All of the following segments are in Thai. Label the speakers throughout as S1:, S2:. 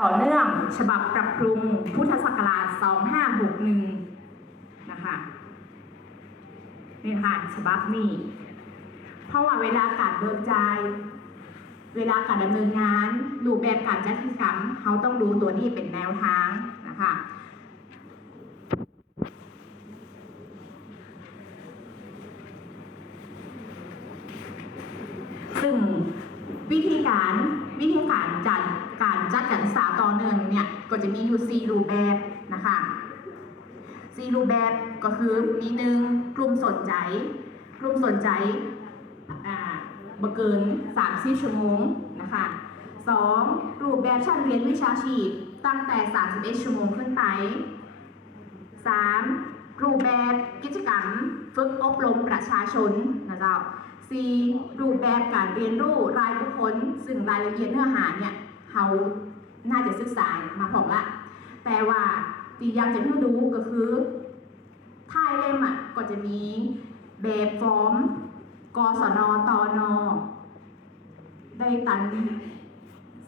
S1: ต่อเนื่องฉบับปรับปรุงพุทธศักราช 2561 นะคะนี่ค่ะฉบับนี้ เพราะว่าเวลาการเบิกจ่าย เวลาการดำเนินงานรูปแบบการจัดกิจกรรมเขาต้องดูตัวนี้เป็นแนวทางนะคะซึ่งวิธีการวิธีการจัด การจัดการศึกษาต่อเนื่องเนี่ยก็จะมีอยู่ 4 รูปแบบนะคะ 4 รูปแบบก็คือมีหนึ่งกลุ่มสนใจ กลุ่มสนใจอ่าบ่เกิน30ชั่วโมงนะคะสองรูปแบบชั้นเรียนวิชาชีพตั้งแต่ 31 ชั่วโมงขึ้นไป 3. รูปแบบกิจกรรมฝึกอบรมประชาชนนะเจ้า 4. รูปแบบการเรียนรู้รายบุคคล ซึ่งรายละเอียดเนื้อหาเนี่ย เขาน่าจะศึกษามาพอละ แต่ว่าที่อยากจะให้ดูก็คือท้ายเล่มอะก็จะมีแบบฟอร์มกศนตนได้ตัน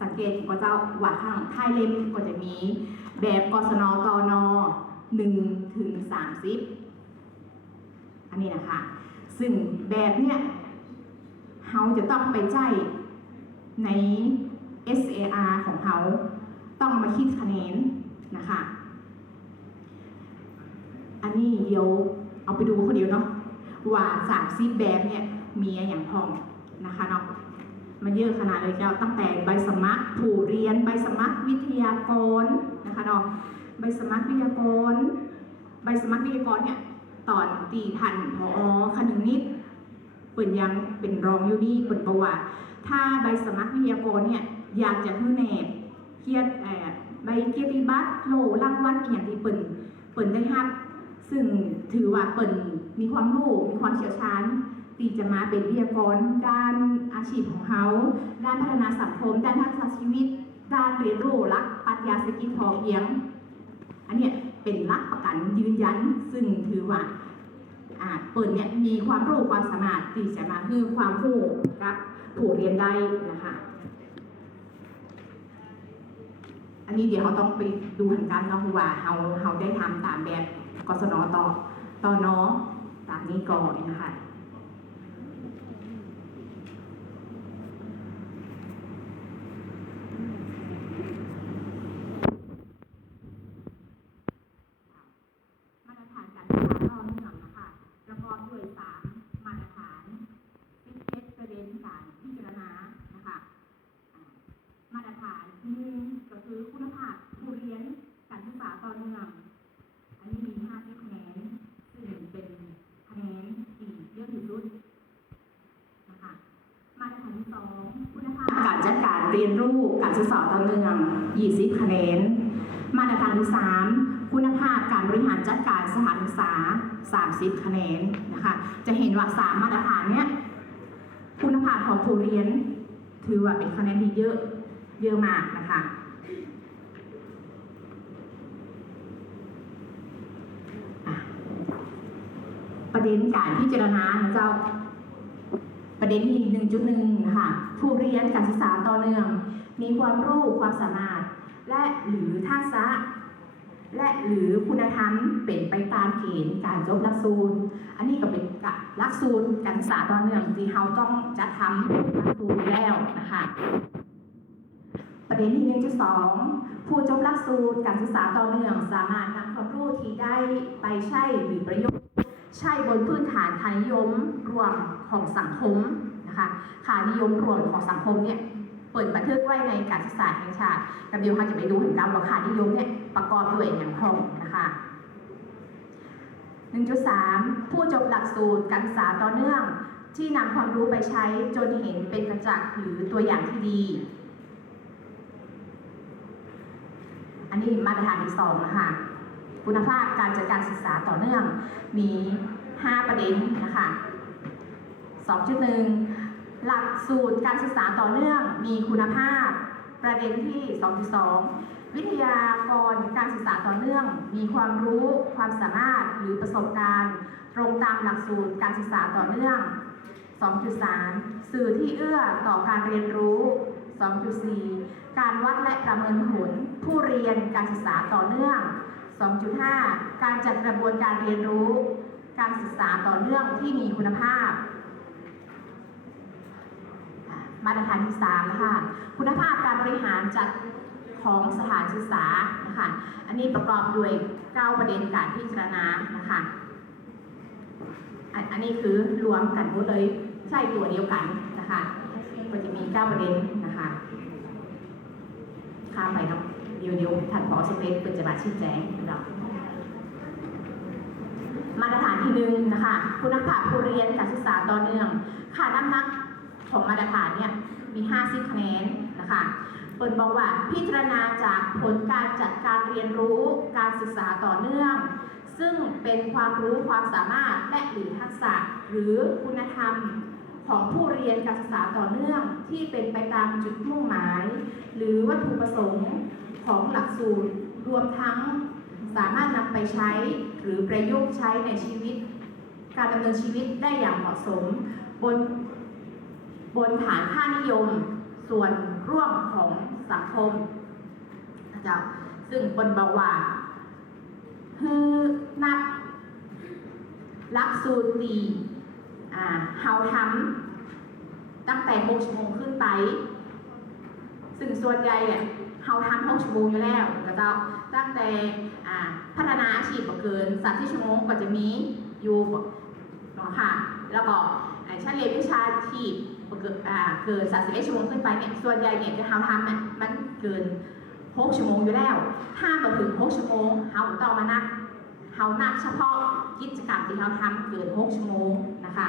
S1: สังเกตก็จะว่าข้างท้ายเล่มก็จะมีแบบกศนตนหนึ่งถึงสามสิบอันนี้นะคะ ซึ่งแบบเนี้ยเขาจะต้องไปใจใน SAR ของเขาต้องมาคิดคะแนนนะคะ อันนี้เดี๋ยวเอาไปดูคนเดียวเนาะว่าสามสิบแบบเนี่ยมีอย่างพองนะคะเนาะมันเยอะขนาดเลยเจ้าตั้งแต่ใบสมัครผู้เรียนใบสมัครวิทยากรนะคะเนาะใบสมัครวิทยากร ใบสมัครวิทยากรเนี่ยตอนตีทันพอคนึงนิดเปิดยังเป็นรองอยู่นี่เปิดประวัติถ้าใบสมัครวิทยากรเนี่ย อยากจะให้แนบเกียรติเอ่อใบเกียรติบัตรโลรางวัลอย่างที่เปิ่นเปิ่นได้รับซึ่งถือว่าเปิ่นมีความรู้มีความเชี่ยวชาญตีจะมาเป็นวิทยากรด้านอาชีพของเขาด้านพัฒนาสังคม ด้านทักษะชีวิต ด้านเรียนรู้รักปรัชญาเศรษฐกิจพอเพียง อันเนี้ยเป็นหลักประกันยืนยัน ซึ่งถือว่าอาเปิดเนี่ยมีความรู้ความสามารถที่จะมาคือความรู้กับผู้เรียนได้นะคะ อันนี้เดี๋ยวเขาต้องไปดูหันกันเนาะเพราะว่าเขาเขาได้ทำตามแบบกศนต่อต่อนอตามนี้ก่อนนะคะ มาตรฐานการศึกษาต่อเนื่องนะคะประกอบด้วยสามมาตรฐานสิบเจ็ดประเด็นการพิจารณานะคะอ่ามาตรฐานที่หนึ่งก็คือคุณภาพผู้เรียนการศึกษาต่อเนื่อง อันนี้มีห้าสิบคะแนนซึ่งเป็นคะแนนที่เยอะที่สุดนะคะ มาตรฐานที่สองคุณภาพการจัดการ เรียนรู้การศึกษาต่อเนื่อง20คะแนน มาตรฐานที่สามคุณภาพการบริหารจัดการสถานศึกษา 30 คะแนนนะคะ จะเห็นว่าสามมาตรฐานเนี้ยคุณภาพของผู้เรียน ถือว่าเป็นคะแนนที่เยอะเยอะมากนะคะประเด็นการพิจารณานะเจ้าประเด็นที่หนึ่งจุดหนึ่งนะคะ ผู้เรียนการศึกษาต่อเนื่อง มีความรู้ความสามารถ และหรือทักษะและหรือคุณธรรมเป็นไปตามเกณฑ์การจบหลักสูตร อันนี้ก็เป็นหลักสูตรการศึกษาต่อเนื่องที่เราต้องจะทำหลักสูตรแล้วนะคะประเด็นที่หนึ่งจุดสองผู้จบหลักสูตรการศึกษาต่อเนื่อง สามารถนำความรู้ที่ได้ไปใช้หรือประโยชน์ ใช่บนพื้นฐานค่านิยมรวมของสังคม นะคะค่านิยมรวมของสังคมเนี่ยเปิดบันทึกไว้ในการศึกษาแห่งชาติแต่เดียวเราจะไปดูเห็นกันว่าค่านิยมเนี่ยประกอบด้วยอย่างพร้อมนะคะ1.3 ผู้จบหลักสูตรการศึกษาต่อเนื่องที่นำความรู้ไปใช้จนเห็นเป็นประจักษ์หรือตัวอย่างที่ดี อันนี้มาตรฐานที่สองนะคะคุณภาพการจัดการศึกษาต่อเนื่องมี 5 ประเด็นนะคะ 2.1 หลักสูตรการศึกษาต่อเนื่องมีคุณภาพ ประเด็นที่ 2.2 วิทยากรการศึกษาต่อเนื่อง มีความรู้ความสามารถหรือประสบการณ์ ตรงตามหลักสูตรการศึกษาต่อเนื่อง 2.3 สื่อที่เอื้อต่อการเรียนรู้ 2.4 การวัดและประเมินผลผู้เรียนการศึกษาต่อเนื่อง 2.5 การจัดกระบวนการเรียนรู้ การศึกษาต่อเนื่องที่มีคุณภาพ มาตรฐานที่3นะคะคุณภาพการบริหารจัดของสถานศึกษานะคะอันนี้ประกอบด้วย 9 ประเด็นการพิจารณานะคะอันนี้คือรวมกันหมดเลยใช่ตัวเดียวกันนะคะก็จะมี 9 ประเด็นนะคะข้ามไปเนาะเดี๋ยวเดี๋ยวถัดพอสเปซเป็นจะมาชี้แจงเรามาตรฐานที่หนึ่งนะคะคุณภาพผู้เรียนการศึกษาต่อเนื่อง ค่าน้ำหนัก ของมาตรฐานเนี่ยมี50คะแนนนะคะเปิดบอกว่าพิจารณาจากผลการจัดการเรียนรู้การศึกษาต่อเนื่อง ซึ่งเป็นความรู้ความสามารถและหรือทักษะหรือคุณธรรมของผู้เรียนการศึกษาต่อเนื่องที่เป็นไปตามจุดมุ่งหมาย หรือวัตถุประสงค์ของหลักสูตรรวมทั้งสามารถนำไปใช้หรือประยุกต์ใช้ในชีวิต การดำเนินชีวิตได้อย่างเหมาะสม บน บนฐานค่านิยมส่วนร่วมของสังคมนะเจ้าซึ่งบนบอกว่าคือนับลักสูตรดีอ่าเฮาทำตั้งแต่6ชั่วโมงขึ้นไป ซึ่งส่วนใหญ่เนี่ยเฮาทำ6ชั่วโมงอยู่แล้วแล้วก็ตั้งแต่อ่าพัฒนาอาชีพเกิน30ชั่วโมงก็จะมีอยู่เนาะค่ะแล้วก็อ่าเฉลี่ยวิชาชีพบ่ เกินอ่าเกิน31ชั่วโมงขึ้นไปเนี่ยส่วนใหญ่เนี่ยที่เฮาทำเนี่ยมันเกิน6ชั่วโมงอยู่แล้ว ถ้ามาถึง6ชั่วโมงเฮาบ่อมานับเฮานับเฉพาะกิจกรรมที่เฮาทำเกิน6ชั่วโมงนะคะ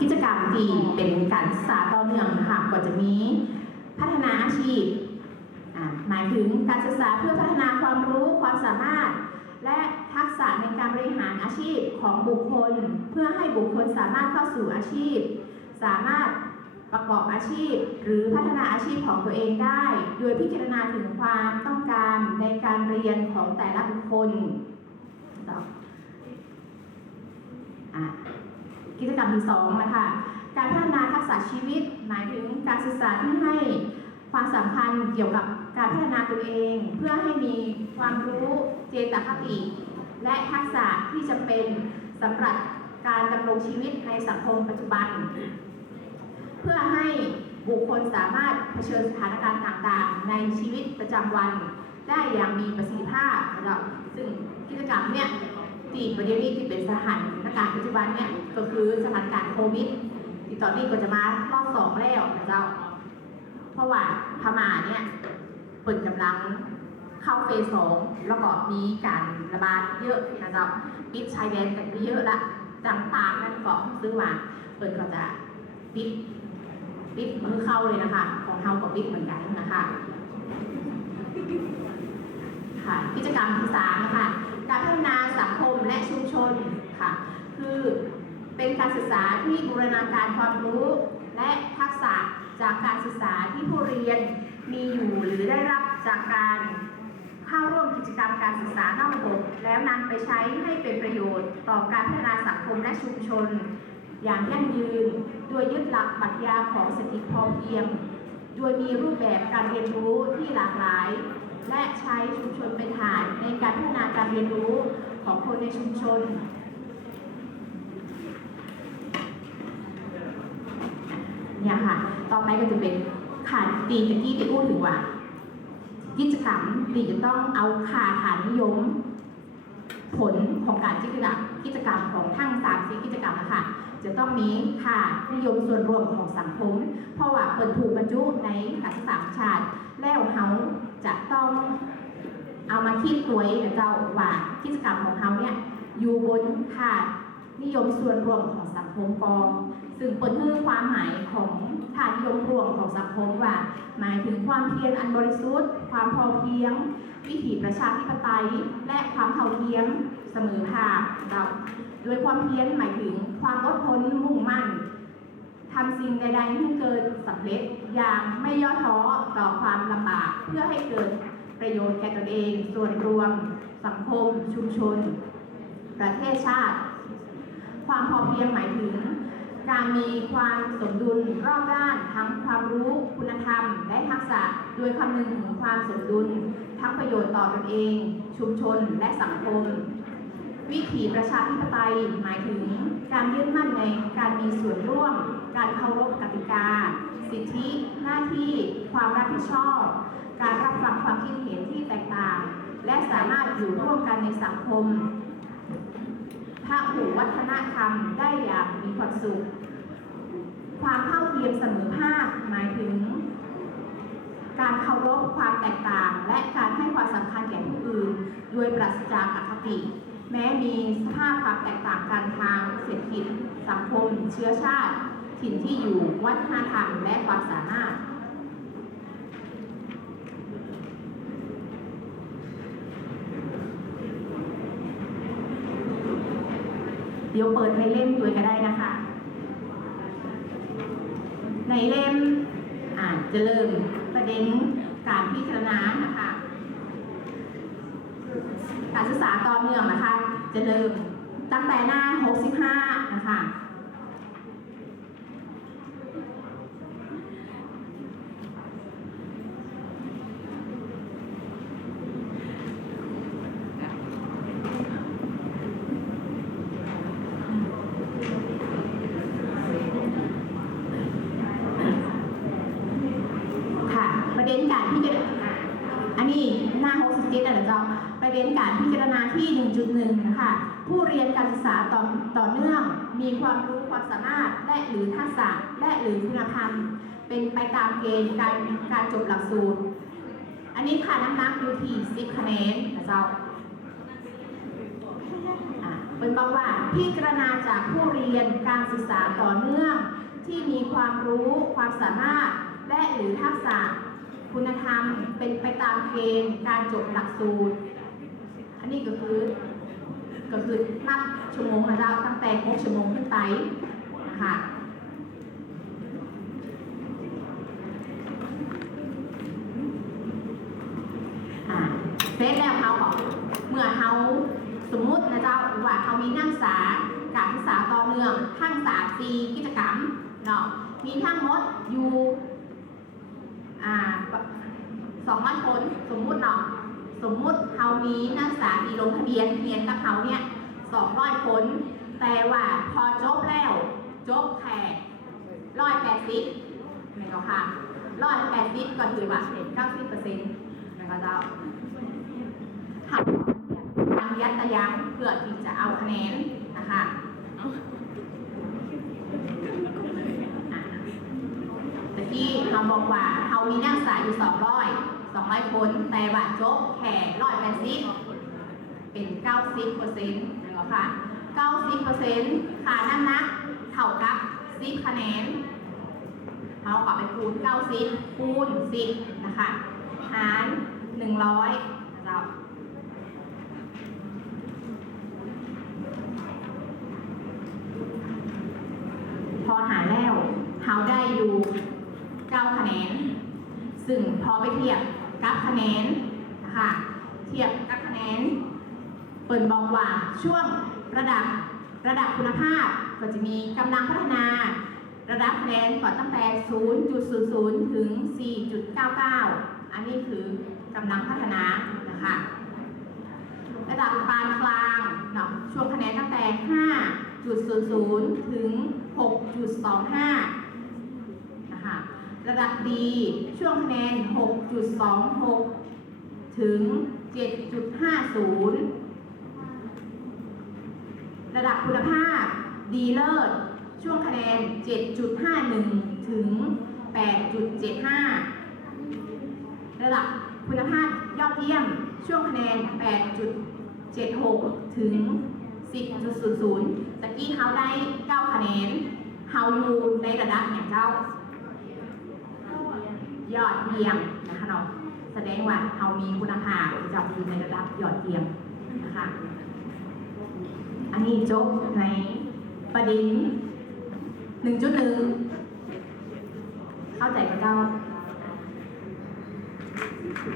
S1: กิจกรรมที่เป็นการศึกษาต่อเนื่องนะคะก็จะมีพัฒนาอาชีพ หมายถึงการศึกษาเพื่อพัฒนาความรู้ความสามารถ และทักษะในการบริหารอาชีพของบุคคล เพื่อให้บุคคลสามารถเข้าสู่อาชีพ สามารถประกอบอาชีพ หรือพัฒนาอาชีพของตัวเองได้ โดยพิจารณาถึงความต้องการในการเรียนของแต่ละบุคคลกิจกรรมที่สองนะคะการพัฒนาทักษะชีวิตหมายถึงการศึกษาที่ให้ความสำคัญเกี่ยวกับ การพัฒนาตัวเองเพื่อให้มีความรู้เจตคติ และทักษะที่จำเป็นสำหรับการดำรงชีวิตในสังคมปัจจุบัน เพื่อให้บุคคลสามารถเผชิญสถานการณ์ต่างๆ ในชีวิตประจำวันได้อย่างมีประสิทธิภาพนะซึ่งกิจกรรมเนี่ยที่ประเดี๋ยวนี้ที่เป็นสถานการณ์ปัจจุบันเนี่ยก็คือสถานการณ์โควิดที่ตอนนี้ก็จะมารอบสองแล้วนะเจ้า เพราะว่าพม่าเนี่ย เปิดกำลังเข้าเฟสสองแล้วก็มีการระบาดเยอะนะเจ้าปิดชายแดนกันไปเยอะละต่างๆนั่นก็ซื้อว่าเปิดก็จะปิดปิดมือเข้าเลยนะคะ ของเฮาก็ปิดเหมือนกันนะคะค่ะกิจกรรมที่สามค่ะการพัฒนาสังคมและชุมชนค่ะ คือเป็นการศึกษาที่บูรณาการความรู้และทักษะจากการศึกษาที่ผู้เรียนมีอยู่หรือได้รับ จากการเข้าร่วมกิจกรรมการศึกษานอกระบบ แล้วนำไปใช้ให้เป็นประโยชน์ต่อการพัฒนาสังคมและชุมชน อย่างยั่งยืน โดยยึดหลักปรัชญาของเศรษฐกิจพอเพียง โดยมีรูปแบบการเรียนรู้ที่หลากหลาย และใช้ชุมชนเป็นฐานในการพัฒนาการเรียนรู้ของคนในชุมชนเนี่ยค่ะ ต่อไปก็จะเป็นขาดตีตะกี้ที่พูดถึงว่า กิจกรรมตีจะต้องเอาค่าฐานนิยม ผลของการกิจกรรมกิจกรรมของทั้งสามสี่กิจกรรมนะคะจะต้องมีค่านิยมส่วนรวมของสังคม เพราะว่าเปิดถูกบรรจุในการศึกษาชาติ แล้วเฮาจะต้องเอามาคิดตัวเองนะเจ้าว่ากิจกรรมของเฮาเนี่ยอยู่บนค่านิยมส่วนรวมของสังคมกอง ซึ่งเปิดเผยความหมายของ ค่านิยมรวมของสังคมว่า หมายถึงความเพียรอันบริสุทธิ์ ความพอเพียง วิถีประชาธิปไตย และความเท่าเทียมเสมอภาคเจ้าโดยความเพียรหมายถึงความอดทนมุ่งมั่นทำสิ่งใดๆให้เกิดสำเร็จอย่างไม่ย่อท้อต่อความลำบากเพื่อให้เกิดประโยชน์แก่ตนเอง ส่วนรวม สังคม ชุมชน ประเทศชาติ ความพอเพียงหมายถึง การมีความสมดุลรอบด้านทั้งความรู้คุณธรรม และทักษะโดยคำนึงถึงความสมดุล ทั้งประโยชน์ต่อตนเอง ชุมชนและสังคม วิถีประชาธิปไตยหมายถึง การยึดมั่นในการมีส่วนร่วม การเคารพกติกา สิทธิหน้าที่ ความรับผิดชอบ การรับฟังความคิดเห็นที่แตกต่าง และสามารถอยู่ร่วมกันในสังคม พหุวัฒนธรรมได้อย่างมีความสุข ความเท่าเทียมเสมอภาคหมายถึง การเคารพความแตกต่าง และการให้ความสำคัญแก่ผู้อื่น โดยปราศจากอคติ แม้มีสภาพความแตกต่างกันทางเศรษฐกิจ สังคม เชื้อชาติ ถิ่นที่อยู่ วัฒนธรรม และความสามารถ เดี๋ยวเปิดในเล่มด้วยก็ได้นะคะ ในเล่มอ่านจะเริ่มประเด็นการพิจารณานะคะ การศึกษาต่อเนื่องนะคะ จะเริ่มตั้งแต่หน้า 65 นะคะ ประเด็นการพิจารณาอั นนี้หน้า 67นะเดี๋ยวจะประเด็นการพิจารณาที่ 1.1 นะคะ ผู้เรียนการศึกษาต่อต่อเนื่อง มีความรู้ความสามารถ และหรือทักษะและหรือคุณธรรม เป็นไปตามเกณฑ์การการจบหลักสูตร อันนี้ค่ะน้ำหนักอยู่ที่ 10 คะแนนนะเจ้าอะเป็นบอกว่าพิจารณาจากผู้เรียนการศึกษาต่อเนื่อง ที่มีความรู้ความสามารถ และหรือทักษะ คุณธรรมเป็นไปตามเกณฑ์การจบหลักสูตร อันนี้ก็คือก็คือนับชั่วโมงนะเจ้าตั้งแต่6ชั่วโมงขึ้นไปนะคะเสร็จแล้วเขาบอกเมื่อเขาสมมุตินะเจ้าว่าเขามีนักศึกษาการศึกษาต่อเนื่องทั้งสามปีกิจกรรมเนาะมีทั้งหมดอยู่ อ่าสองร้อยคนสมมุติเนาะสมมุติเขามีนักศึกษาที่ลงทะเบียนเรียนกับเขาเนี่ยสองร้อยคนแต่ว่าพอจบแล้ว จบแค่ร้อยแปดสิบไม่ก็ค่ะร้อยแปดสิบก็ถือว่าเก้าสิบเปอร์เซ็นต์นะคะเจ้าทำทางยัดตะยังเพื่อที่จะเอาคะแนนนะคะอะตะกี้เราบอกว่า มีนักศึกษาอยู่ 200 200 คน แต่ว่าจบแค่180เป็น 90เปอร์เซ็นต์นะคะค่ะ90เปอร์เซ็นต์ค่าน้ำหนักเท่ากับ 10 คะแนนเขาก็ไปคูณ 90 คูณ 10 นะคะ หาร 100นะเจ้าพอหาแล้วเขาได้อยู่ 9 คะแนน ซึ่งพอไปเทียบกับคะแนนนะคะเทียบกับคะแนนเปิดบอกว่าช่วงระดับระดับคุณภาพก็จะมีกำลังพัฒนา ระดับคะแนนก่อนตั้งแต่ 0.00 ถึง 4.99 อันนี้คือกำลังพัฒนานะคะระดับปานกลางเนาะช่วงคะแนนตั้งแต่ 5.00 ถึง 6.25 ระดับดีช่วงคะแนน 6.26 ถึง 7.50 ระดับคุณภาพดีเลิศช่วงคะแนน 7.51 ถึง 8.75 ระดับคุณภาพยอดเยี่ยมช่วงคะแนน 8.76 ถึง 10.00ตะกี้เขาได้ 9 คะแนนเฮาอยู่ในระดับอย่างเจ้า ยอดเยี่ยมนะคะเนาะแสดงว่าเขามีคุณภาพจะอยู่ในระดับยอดเยี่ยมนะคะอันนี้จบในประเด็นหนึ่งจุดหนึ่งเข้าใจกันเจ้า